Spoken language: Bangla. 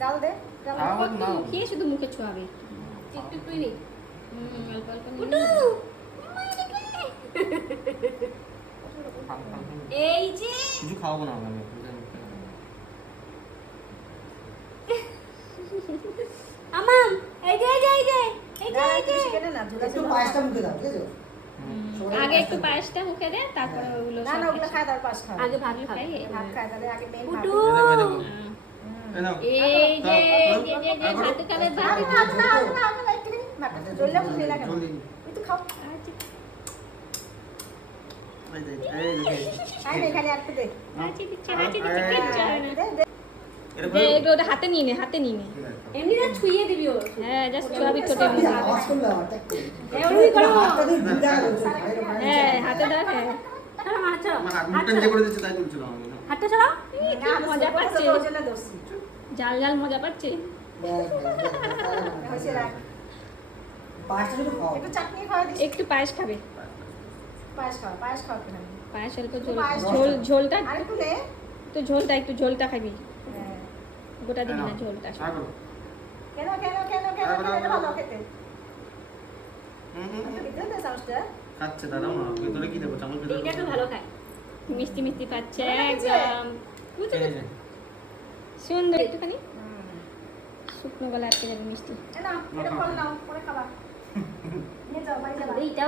জাল দে খেয়ে শুধু মুখে ছোঁয়াবে একটু একটু নে অল্প অল্প উঠু এই যে কিছু খাওয়াবো না আমি আমাম এই যে এই যে এই যে এই যে এই যে কেন না ঝোলা একটু পায়েসটা মুখে দাও ঠিক আছে আগে একটু পায়েসটা মুখে দে তারপরে ওগুলো না না ওগুলো খায় তার পাশ খায় আগে ভাত খাই ভাত খায় তাহলে আগে মেন ভাত উঠু এই যে ভাত খাবে ভাত ভাতটা জ্বললে মুখে লাগে একটু খাও খাই না খালি আর একটু দে হাঁচি দিচ্ছে কিচ্ছু হয় না দে দে একটু ওটা হাতে নিয়ে নে এমনি না ছুঁয়ে দিবি ও হ্যাঁ জাস্ট ছোঁয়াবি ছোটে আওয়াজ করলে আমার ট্যাক করে এমনি করো হাতটা দিয়ে ঘুরে যাচ্ছে হ্যাঁ হাতে ধর হ্যাঁ চলো মা চলো আমার হাত মুখটা নিজে করে দিচ্ছে তাই তুলছিলাম আমি হাতটা চলো মজা পাচ্ছে ওর জন্য দোষী জাল জাল মজা পাচ্ছে হয়েছে রাখ পায়েসটা শুধু খাও একটু চাটনি খাওয়া দিস একটু পায়েস খাবে পায়েস খাওয়া কেন পায়েস অল্প পায়েস ঝোলটা আর একটু নে একটু ঝোলটা খাবি হ্যাঁ। গোটা দিবি না ঝোলটা আর করো কেন এটা ভালো খেতে খেতে দে চামচটা খাচ্ছে দাঁড়াও না ভেতরে কি দেবো চামচ ভেতরে এইটা তো ভালো খায় মিষ্টি মিষ্টি পাচ্ছে ভালো লাগছে? একদম এই যে, সুন্দর একটুখানি শুকনো গলা আটকে যাবে মিষ্টি না এটা ফল নাও পরে খাবা নিয়ে যাও বাড়ি যাবা এইটা